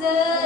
Iya betul.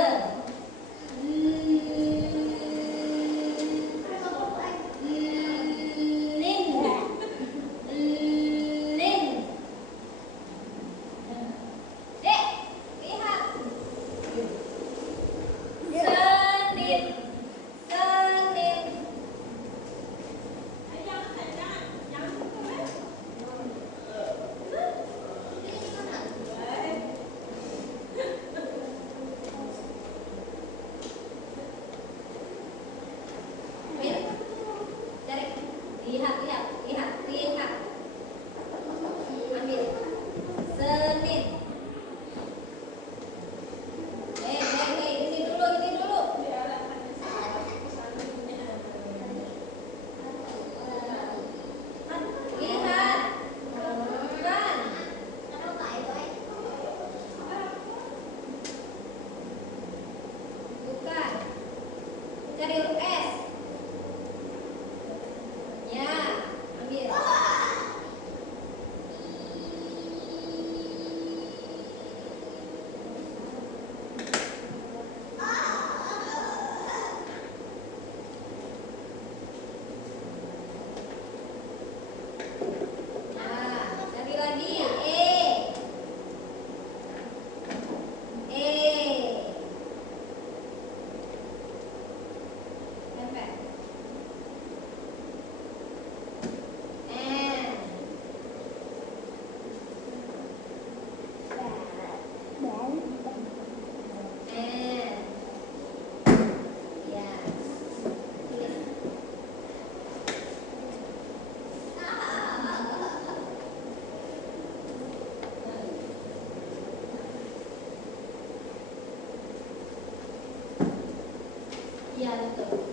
Ya betul.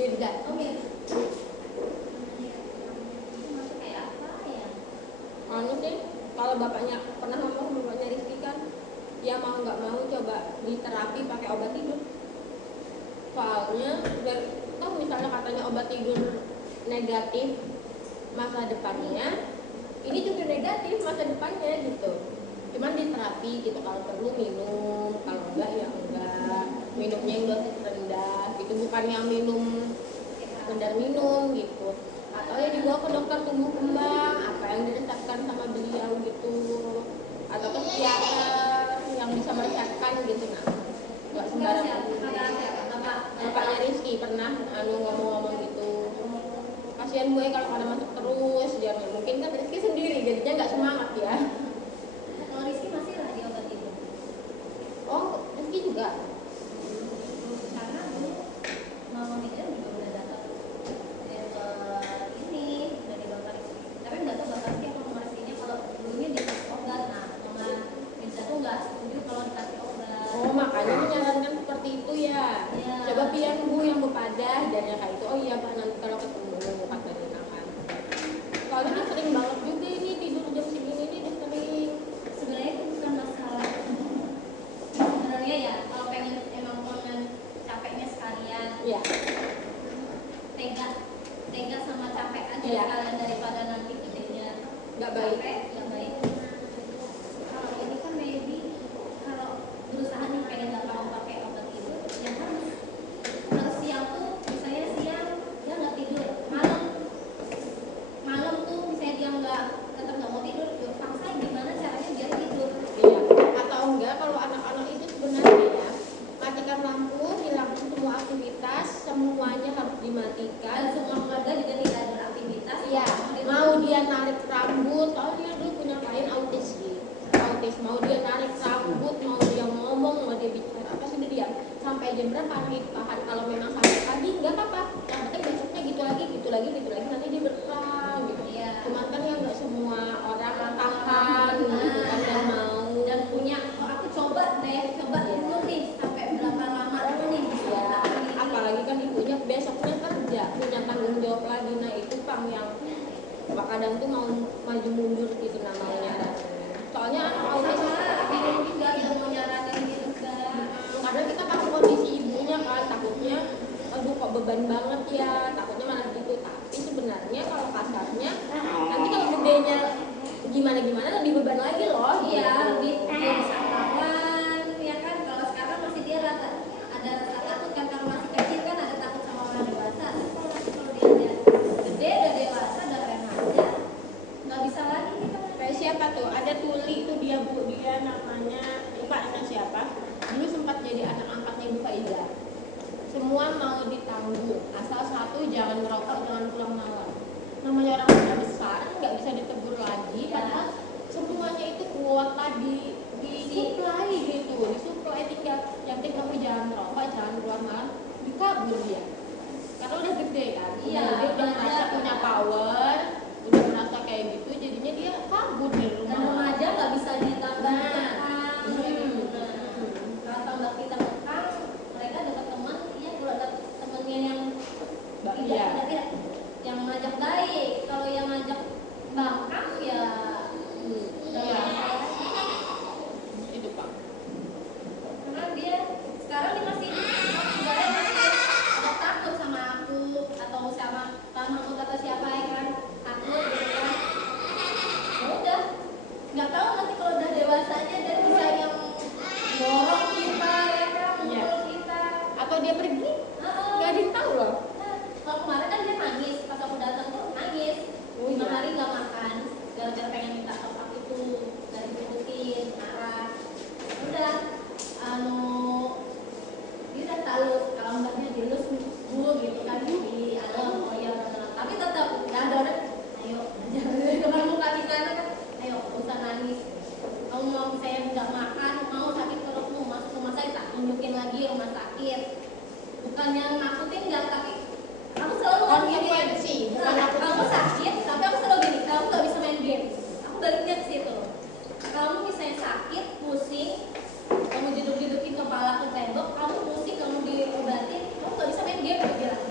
Beda. Oh iya. Masuk kayak apa ya? Anu sih, kalau bapaknya pernah ngomong sama bapaknya Rizky kan, ya mau nggak mau coba diterapi pakai obat tidur. Soalnya toh misalnya katanya obat tidur negatif masa depannya, ini juga negatif masa depannya gitu. Cuman diterapi gitu, kalau perlu minum, kalau enggak ya enggak. Minumnya yang dosis rendah gitu, bukan yang minum sekedar minum gitu. Atau ya dibawa ke dokter tumbuh kembang, apa yang diresepkan sama beliau gitu, atau ke psikiater yang bisa meresepkan gitu. Nah, nggak sembarangan. Bapaknya Rizky pernah ngomong-ngomong gitu. Kasihan gue kalau pada masuk terus, ya mungkin kan Rizky sendiri jadinya nggak semangat ya. Kalau Rizky masih lah di obat tidur. Oh, Rizky juga. Karena dulu mama Mira juga udah datang ini dari dokter Rizky. Tapi nggak tahu dokter Rizky apa komersinya kalau dulunya dikasih obat. Nah, mama Mira tuh nggak setuju kalau dikasih obat. Oh, makanya menyarankan seperti itu ya. Iya. Coba pian Bu yang bepadah jadinya kayak itu. Oh iya Pak, nanti kalau ketemu katanya kan. Soalnya dia sering banget juga ini tidur jam segini nih, dia sering. Sebenarnya itu bukan masalah. Sebenarnya ya kalau pengen capeknya sekalian. Iya. Tega sama capek aja Iya. sekalian daripada nanti gedenya Nggak baik. capek, nggak baik. Kalau ini kan maybe kalau berusaha nih pengen nggak mau pakai obat itu, ya harus siang tuh misalnya siang dia nggak tidur, malam tuh misalnya dia tetap nggak mau tidur, ya paksa gimana caranya biar tidur. Iya. Atau enggak kalau anak-anak itu sebenarnya ya, matikan lampu, hilangkan semua aktivitas, semuanya harus dimatikan. Dan semua keluarga juga tidak beraktivitas. Iya, mau dia narik rambut, soalnya dia dulu punya klien autis sih. Autis, mau dia narik rambut, mau dia ngomong, mau dia bicara apa sih dia sampai jam berapa ditahan. Kalau memang sampai pagi nggak apa-apa, yang penting besoknya gitu lagi, nanti dia berperang gitu. Iya. Cuman kan ya nggak semua orang tahan gitu kan dan mau. Dan punya, aku coba dulu nih sampai berapa lama dulu nih bisa Ya, tahan gitu. apalagi kan ibunya besoknya kerja, punya tanggung jawab lagi. Nah itu Pang yang kadang tuh mau maju mundur gitu namanya rasanya. Soalnya anak autis bingung juga yang mau nyaranin gitu kan. karena kita kasih kondisi ibunya kan, takutnya aduh kok beban banget ya, takutnya malah gitu. Tapi sebenarnya kalau kasarnya nanti kalau gedenya gimana lebih beban lagi loh. Iya, gitu. lebih bisa lawan ya kan. Kalau sekarang masih dia ada rasa takut kan, kalau masih kecil kan ada takut sama orang dewasa. Tapi kalau dia udah gede, udah dewasa, udah remaja, nggak bisa lagi kita. Kayak siapa tuh? Ada Tuli itu dia Bu, dia namanya lupa anak siapa. Dulu sempat jadi anak angkatnya Ibu Faiza. Semua mau ditanggung, asal satu jangan merokok, jangan pulang malam. Namanya orang udah besar, nggak bisa ditegur lagi. Ya. Padahal semuanya itu kuota disuplai gitu, disuplai tinggal yang penting kamu jangan merokok, jangan keluar malam, dikabur dia. Karena udah gede kan, Iya, dia udah merasa punya power, udah merasa kayak gitu, jadinya dia kabur dari Dan rumah. remaja nggak bisa ditambah Nah. kekang, gitu. Kalau tambah kita kekang, mereka dapat teman, iya kalau dapat temennya yang Iya. tidak yang ngajak baik. Kalau yang ngajak bangkang ya udah Iya. nggak bisa. Itu Pak. Karena dia sekarang dia masih ada takut sama aku atau sama Mahmud atau siapa ya kan, takut gitu kan. Ya udah, nggak tahu nanti kalau udah dewasanya dia bisa yang dorong kita ya kan, Iya. mukul kita. Atau dia pergi, Heeh. nggak ada yang tahu loh. Nah, kalau kemarin kan dia nangis pas aku datang tuh nangis. Oh, 5 iya. hari nggak makan gara-gara pengen minta top up itu, nggak diturutin, marah. Udah, dia udah tahu kalau mbaknya dilus bu gitu kan di alam. Oh ya, tapi tetap nggak ada orang. Ayo, jangan depan muka kita kan. Ayo, nggak usah nangis. Kamu mau saya nggak makan, mau sakit perutmu, masuk rumah saya tak tunjukin lagi rumah sakit. Bukannya nakutin nggak, tapi aku selalu ngomong gini. Konsekuensi, bukan Nah, aku kamu sakit, tapi aku selalu gini, kamu nggak bisa main game. Aku baliknya ke situ. Kamu misalnya sakit, pusing, kamu duduk-dudukin kepala ke tembok, kamu pusing, kamu diobatin, kamu nggak bisa main game, aku bilang.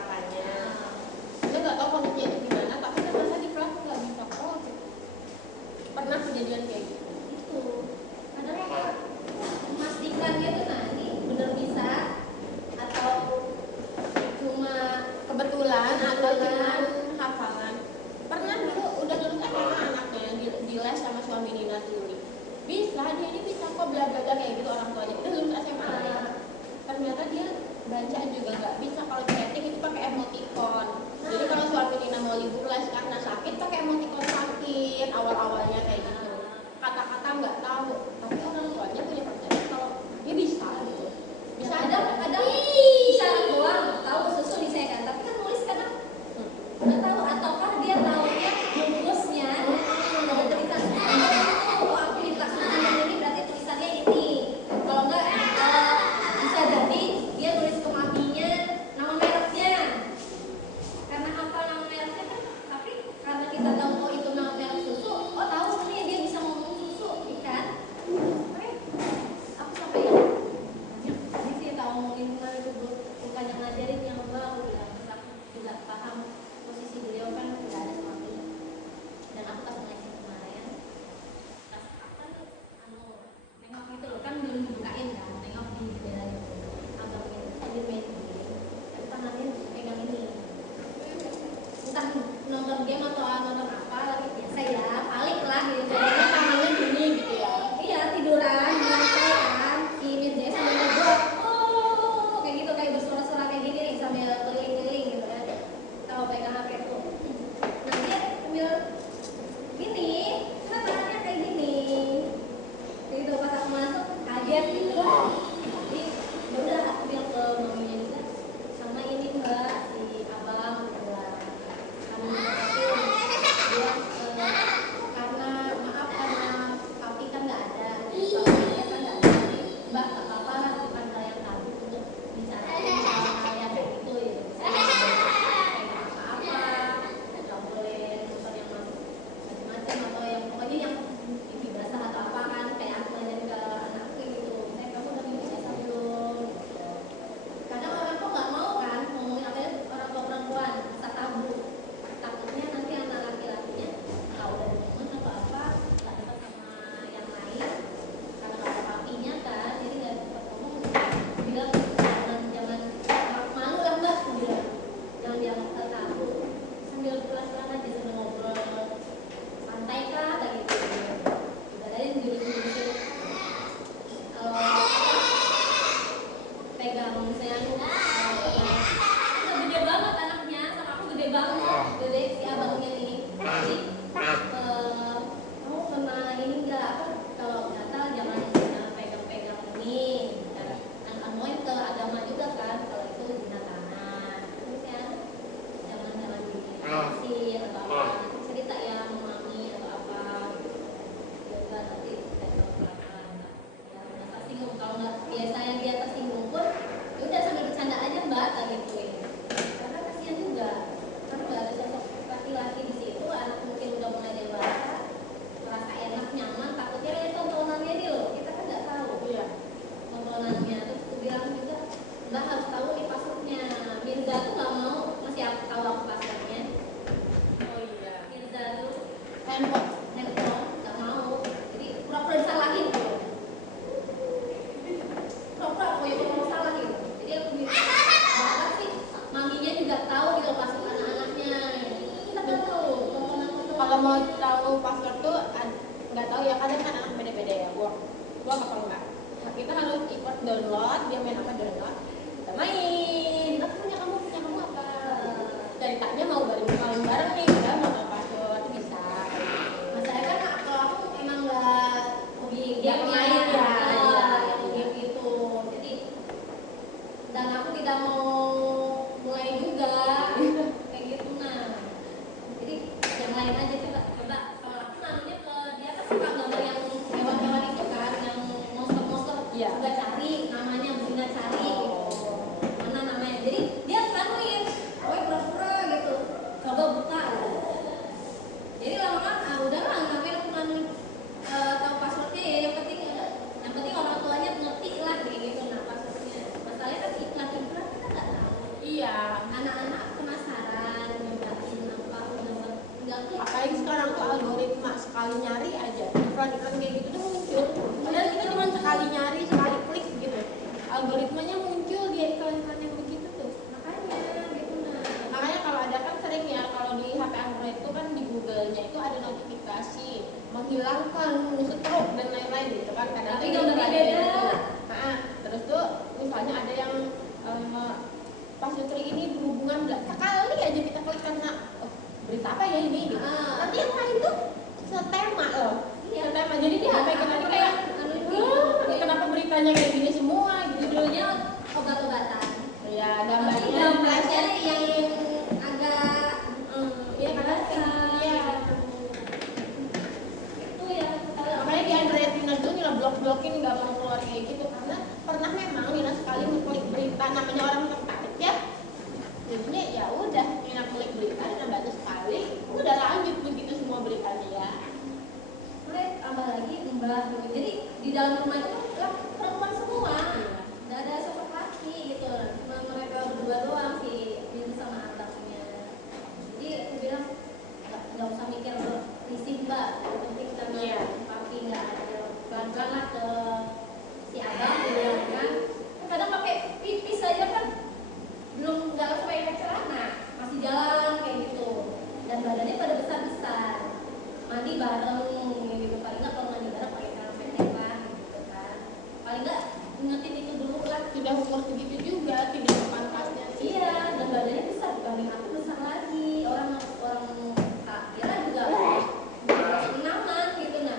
kakaknya. Dia nggak tahu kondisinya itu gimana, tapi ternyata di kelas nggak bisa close. Pernah kejadian kayak gitu. Itu kadang apa memastikannya tuh nanti bener bisa atau cuma Kebetulan atau Kebetulan. cuman hafalan. Pernah dulu udah lulus SMA anaknya di les sama suami Nina Tuli. Bisa, dia ini bisa kok bla bla bla kayak gitu orang tuanya. Udah lulus SMA ya. Ternyata dia baca juga nggak bisa, kalau chatting itu pakai emoticon. Jadi kalau suami Nina mau libur les karena sakit pakai emoticon sakit awal-awalnya kayak gitu. Kata-kata nggak tahu, tapi orang tuanya punya percaya kalau dia bisa gitu. Bisa kadang bisa doang tahu susu nih saya kan, tapi kan nulis kadang nggak tahu ataukah dia taunya bungkusnya ada tulisan oh aku di kelas ini berarti tulisannya ini, kalau enggak bisa jadi dia tulis ke maminya nama mereknya karena apa nama mereknya kan, tapi karena kita tahu oh itu nama merek susu, oh tahu nih dia bisa ngomong susu kan. Oke, aku sampai ini sih tahu ngomongin kemarin itu bukan yang ngajarin yang enggak, aku bilang terus aku juga paham posisi beliau kan tidak ada suami dan aku pas ngeliatin kemarin pas apa nih nengok itu loh kan belum dibukain kan, nengok di jendela itu abangnya itu sambil main game tapi tangannya pegang ini entah nonton game atau nonton apa tapi biasa ya paling lah gitu tangannya bunyi gitu ya. iya tiduran di lantai kan si Mirja sambil ngobrol oh kayak gitu kayak bersuara-suara kayak gini nih sambil keliling-keliling gitu kan tahu pegang HP tuh nah dia sambil gini kan tangannya kayak gini gitu pas aku masuk kaget gitu jadi yaudah aku bilang ke maminya juga sama ini mbak si abang bilang kami dia karena maaf karena papi kan nggak ada papinya kan nggak ada jadi mbak nggak apa-apa lah bukan hal yang tabu untuk bicara hal yang kayak gitu ya kayak apa-apa nggak boleh nonton yang macam-macam atau yang pokoknya yang TV basah atau apa kan kayak aku ngajarin ke anakku gitu saya kamu udah minum basah belum gitu. Kadang orang tuh nggak mau kan ngomongin apa ya orang tua perempuan bisa tabu takutnya nanti anak laki-lakinya kalau udah temen atau apa nggak dekat sama yang lain karena nggak ada papinya kan jadi nggak sempat ngomong bilang jangan malu lah mbak aku bilang jangan tabu sambil pelan-pelan aja sambil ngobrol santai kah kayak gitu udah dari jujur pegang misalnya udah gede banget anaknya sama aku gede banget gede si abangnya ini jadi kamu pernah ini enggak apa kalau gatal jangan pegang-pegang ini dan amoin ke agama juga kan kalau itu zina tangan terus ya jangan dilepasin atau apa nanti cerita ya sama mami atau apa ya udah nanti pegang pelan-pelan ya nggak tersinggung kalau nggak biasanya dia tersinggung pun ya udah sambil bercanda aja mbak tak gituin karena kasihan juga karena nggak ada sosok laki-laki di situ anak mungkin udah mulai dewasa merasa enak nyaman takutnya lihat tontonannya dia loh kita kan nggak tahu Iya. tontonannya terus aku bilang juga mbak harus tahu nih passwordnya Mirza tuh nggak mau masih aku tahu aku passwordnya Oh iya. Mirza tuh Handphone. nggak mau jadi pura-pura disalahin gitu pura-pura aku yang mau salah gitu jadi aku bilang bahkan sih maminya juga tahu gitu password anak-anaknya kita kan tahu tontonan-tontonan Kalau mau tahu password tuh nggak tahu ya, kadang kan anak beda-beda ya. Gua apa enggak? Nah, kita harus ikut download, dia main apa download, kita main. Aku punya kamu apa? Ceritanya mau bareng nih, udah mau tahu password bisa. masalahnya kan kalau aku emang nggak hobi game main ya, iya. game gitu jadi dan aku tidak mau mulai juga kayak gitu nah jadi yang lain aja coba kalau aku naruhnya ke dia kan suka gambar yang hewan-hewan itu kan yang monster-monster Iya. juga cari namanya Bunda cari gitu mana namanya jadi dia naruhin oh pura-pura gitu coba buka jadi lama-lama udahlah ngapain aku naruhin tahu passwordnya ya yang penting orang tuanya ngerti lah kayak gitu nah passwordnya masalahnya kan iklan kita nggak tahu Iya. anak-anak sekali nyari aja iklan-iklan kayak gitu tuh muncul. Padahal kita cuma sekali nyari, sekali klik gitu, algoritmanya muncul dia iklan-iklan yang begitu tuh. Makanya gitu nah. Makanya kalau ada kan sering ya, kalau di HP Android itu kan di Google-nya itu ada notifikasi menghilangkan, setruk dan lain-lain gitu kan. Kadang Tapi tuh gambarnya iklan kayak beda. gitu. Nah, terus tuh misalnya ada yang Pak Sutri ini berhubungan sekali aja kita klik karena berita apa ya ini gitu. Nanti yang lain tuh setema loh. Iya. Setema. Jadi di HP kita ini kayak kenapa beritanya kayak gini semua gitu. Judulnya obat-obatan. Ya, Tapi gambarnya yang agak ya karena ya itu ya. makanya di Android Nina tuh Nina blok-blokin nggak mau keluar kayak gitu karena pernah memang Nina sekali ngeklik berita namanya orang tertarik ya. Jadinya ya udah Nina klik berita, Nina baca sekali, udah lanjut begitu semua beritanya ya. Tambah lagi mbak, jadi di dalam rumah itu kan perempuan semua, nggak ada sosok laki gitu, cuma mereka berdua doang sih, Bintu sama anaknya. Jadi aku bilang nggak usah mikir risih mbak, yang penting karena papi nggak ada, pelan-pelan lah ke si abang bilang kan, kadang pakai pipis aja kan, belum nggak langsung pakai celana, masih jalan kayak gitu, dan badannya pada besar-besar, mandi bareng. Paling nggak kalau mandi bareng pakai celana pendek lah gitu kan, paling nggak ingetin itu dulu lah. Sudah umur segitu juga tidak pantasnya sih. Iya, dan badannya besar, dibanding aku besar lagi, orang tak kira juga enaman gitu. Nah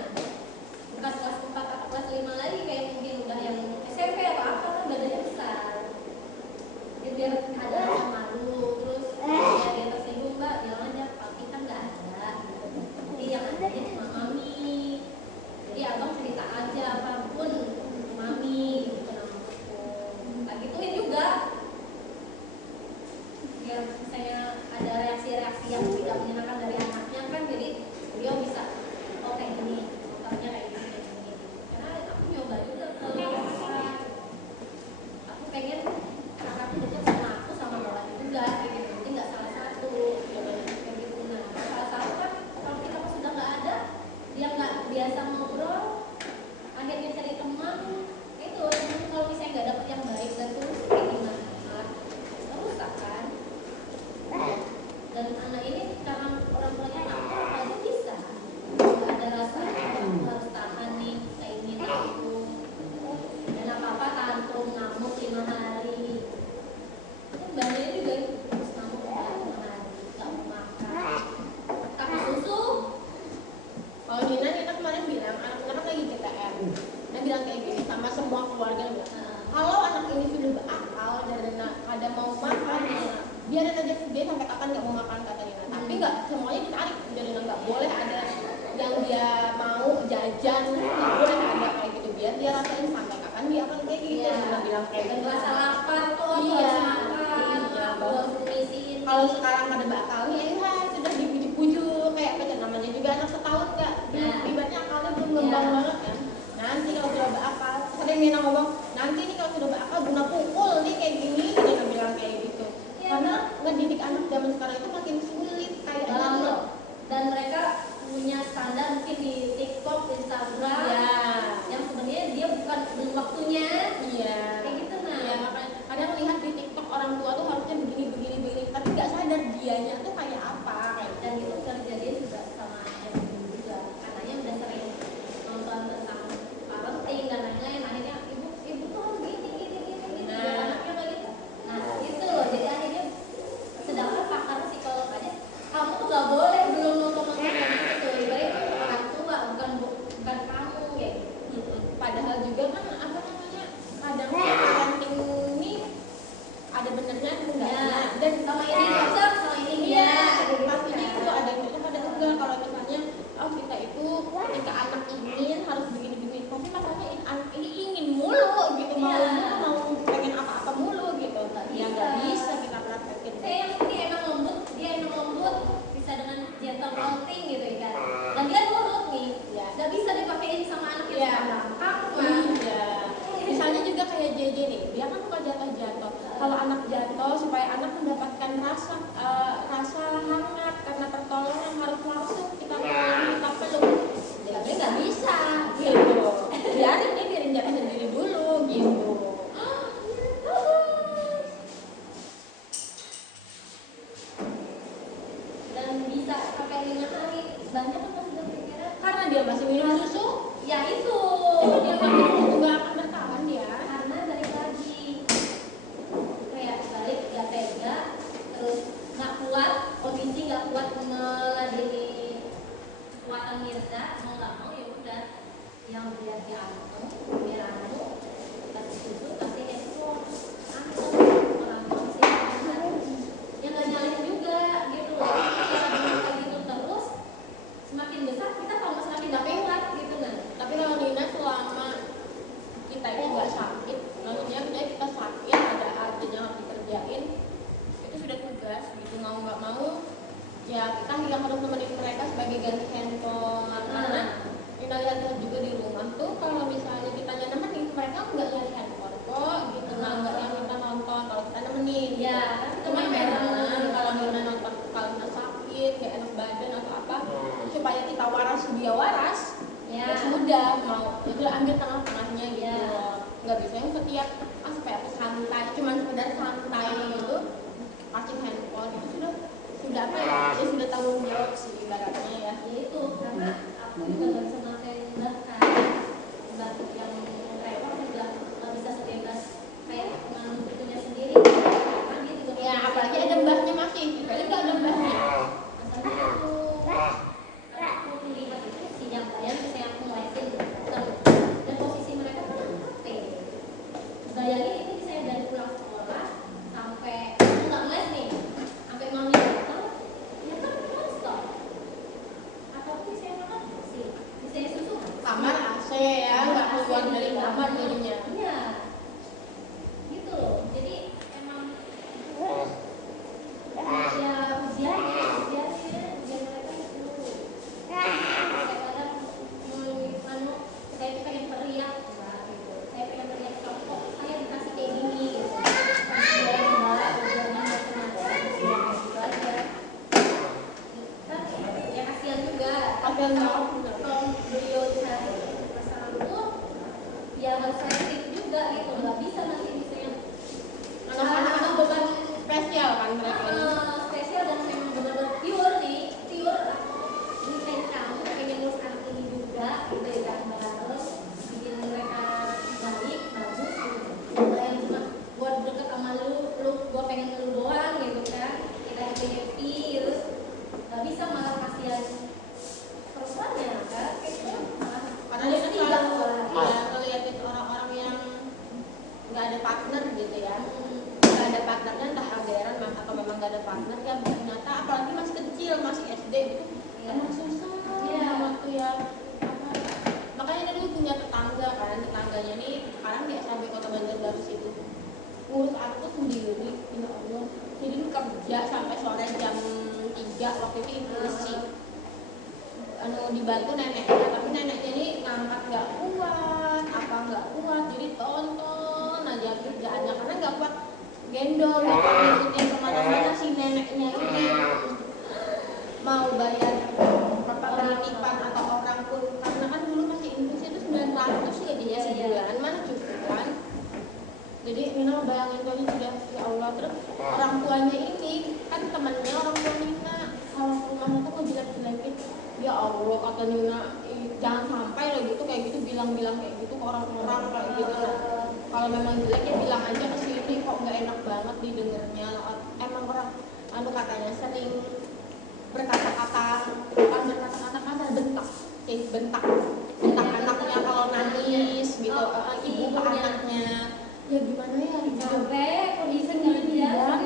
bukan kelas 4 atau kelas 5 lagi, kayak mungkin udah yang SMP atau apa kan badannya besar ya, biar ada rasa malu. Terus ya dia tersinggung mbak, bilang aja papi kan nggak ada gitu. Jadi yang ada cuma mami. Jadi abang cerita aja apapun ke mami gitu namaku. Tak gituin juga. Biar misalnya ada reaksi-reaksi yang tidak menyenangkan dari anaknya kan, jadi beliau bisa oh kayak gini, dokternya kayak gini, kayak gini. Karena aku nyoba juga ke pasar. Aku pengen anakku dekat sama aku sama bapak juga gitu. Jadi nggak salah satu kayak gitu. Nah salah satu kan kalau kita pas sudah nggak ada, dia nggak biasa ngobrol, akhirnya cari teman itu. Kalau misalnya nggak dapet yang baik dan tulus kayak gimana, malah rusak kan. Dan anak ini karena orang tuanya nakal aja bisa nggak ada rasa aku harus tahan nih kayak ini itu, dan apa-apa tantrum ngamuk 5 hari. Itu mbaknya juga terus ngamuk 5 hari nggak mau makan, tapi susu. Kalau Nina kemarin bilang anak-anak lagi GTM. Dia bilang kayak gini sama semua keluarga bilang, kalau anak ini sudah berakal dan ada mau makan, biarin aja dia sampai kapan nggak mau makan kata Nina. Tapi nggak semuanya ditarik, jadi nggak boleh ada yang dia mau jajan, nggak boleh ada kayak gitu. Biar dia rasain sampai kapan dia akan kayak gitu. Nina bilang kayak Dan gitu. rasa lapar tuh Iya. harus makan, aku harus ngisiin. Kalau sekarang ada bakalnya, ya sudah dipujuk-pujuk kayak apa namanya juga anak setahun nggak, ibaratnya akalnya belum ngembang banget ya. Nanti kalau sudah berakal, sering Nina ngomong, nanti nih kalau sudah berakal guna pukul nih kayak gini, Nina bilang kayak gitu. Karena ngedidik anak zaman sekarang itu makin sulit kayak Loh. Dan mereka punya standar mungkin di TikTok, Instagram, yang sebenarnya dia bukan belum waktunya. Kayak gitu nah. Ya, makanya kadang lihat di TikTok orang tua tuh harusnya begini, tapi nggak sadar dianya tuh kayak apa kayak. Dan itu kejadian juga sama yang dulu juga. Katanya udah sering nonton tentang parenting dan lain-lain. Akhirnya ibu buat meladeni kekuatan Mirza, mau nggak mau ya udah yang biar dia biar kasih susu, kasih handphone, orang tua sih ya nggak nyalin juga gitu loh. Kita kayak gitu terus semakin besar kita kalau semakin nggak kuat gitu kan. Tapi kalau Nina selama kita itu nggak sakit, maksudnya kita sakit ada yang harus dikerjain, itu sudah tugas gitu, mau nggak mau ya kita yang harus nemenin mereka sebagai ganti handphone. Karena kita lihat juga di rumah tuh kalau misalnya kita nemenin mereka nggak nyari handphone kok gitu, nggak yang kita nonton kalau kita nemenin Ya, cuma memang kalau Nina nonton kalau Nina sakit kayak enak badan atau apa, supaya kita waras dia waras ya sudah, mau itu ambil tengah-tengahnya gitu. Nggak bisa yang setiap supaya aku santai, cuman sekedar santai gitu kasih handphone, itu sudah apa ya, dia sudah tanggung jawab sih ibaratnya ya. Itu karena aku juga nggak bisa ngatain bahkan yang mereka juga nggak bisa sebebas kayak mengambil punya sendiri karena dia juga Ya apalagi ada mbahnya masih, kecuali nggak ada mbahnya. masalahnya itu karena aku terlibat itu si yang bayar saya aku ngeliatin dan posisi mereka kan HP. Bayangin ini saya dari pulang sekolah sampai nggak les nih, sampai mami datang ya kan nonstop. Ataupun saya makan sih, saya susu Kamar AC ya, nggak keluar dari kamar jadinya. iya gitu loh. Jadi emang ya ujiannya mereka itu kadang-kadang saya tuh pengen teriak Mbak, gitu. Saya pengen teriak kok saya dikasih kayak gini gitu. Ujian Mbak, ujiannya macam-macam gitu aja. Kan ya kasihan juga. Kasihan banget. Kalau beliau cari masalah itu ya harus sensitif juga gitu, nggak bisa nanti misalnya Anak-anak kan beban spesial kan mereka ini. spesial dan memang benar-benar pure nih, pure desain kamu pengen ngurus anak ini juga gitu ya kan, bareng bikin mereka baik bagus gitu. Nggak yang cuma buat deket sama lu gua pengen lu doang gitu kan, kita happy terus nggak bisa malah kasihan perempuannya kan gitu. Karena dia selalu ya ngeliatin orang-orang yang nggak ada partner gitu ya, nggak ada partnernya entah LDRan atau memang nggak ada partner ya, ternyata apalagi masih kecil masih SD gitu emang susah waktu ya apa. Makanya dia dulu punya tetangganya nih sekarang di SMB Kota Banjarbaru itu ngurus anakku sendiri ya Allah. Jadi kerja sampai sore jam 3 waktu itu inklusi dibantu neneknya, tapi neneknya ini ngangkat nggak kuat nggak kuat, jadi tonton aja kerjaannya karena nggak kuat gendong ngikutin kemana-mana si neneknya ini. Mau bayar berapa penitipan atau orang pun, karena kan dulu masih inklusi itu 900 gajinya sebulan, mana cukup kan. Jadi Nina bayangin kali sudah ya Allah. Terus orang tuanya ini kan temannya orang tua Nina, kalau rumahnya tuh ngejelek-jelekin. Ya Allah kata Nina, jangan sampai lah gitu kayak gitu, bilang-bilang kayak gitu ke orang-orang kayak gitu. Nah, kalau memang jelek ya bilang aja ke sini, kok nggak enak banget didengarnya. Emang orang katanya sering berkata-kata, bukan berkata-kata kasar, bentak anaknya kalau nangis gitu, ibu ke anaknya. Ya gimana ya, sampai kondisi nggak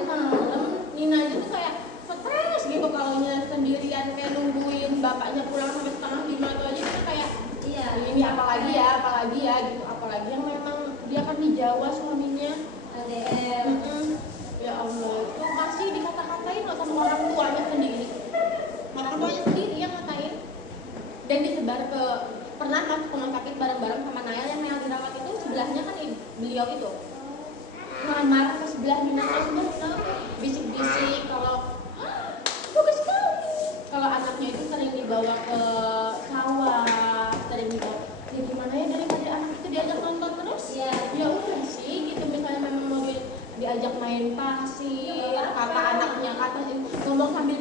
malam Nina aja tuh kayak stres gitu kalau sendirian kayak nungguin bapaknya pulang sampai 4:30 itu aja kita kayak iya ini apalagi ya gitu, apalagi yang memang dia kan di Jawa suaminya LDR. Ya Allah, itu masih dikata-katain loh sama orang tuanya sendiri yang ngatain, dan disebar ke, pernah masuk rumah sakit bareng-bareng sama Naya yang dirawat itu sebelahnya kan beliau itu marah ke sebelah Nina, bisik-bisik kalau bagus sekali kalau anaknya itu sering dibawa ke sawah, sering dibawa ya gimana ya, daripada anak itu diajak nonton terus ya udah sih gitu. Misalnya memang mau diajak main pasir, kata anaknya ngomong sambil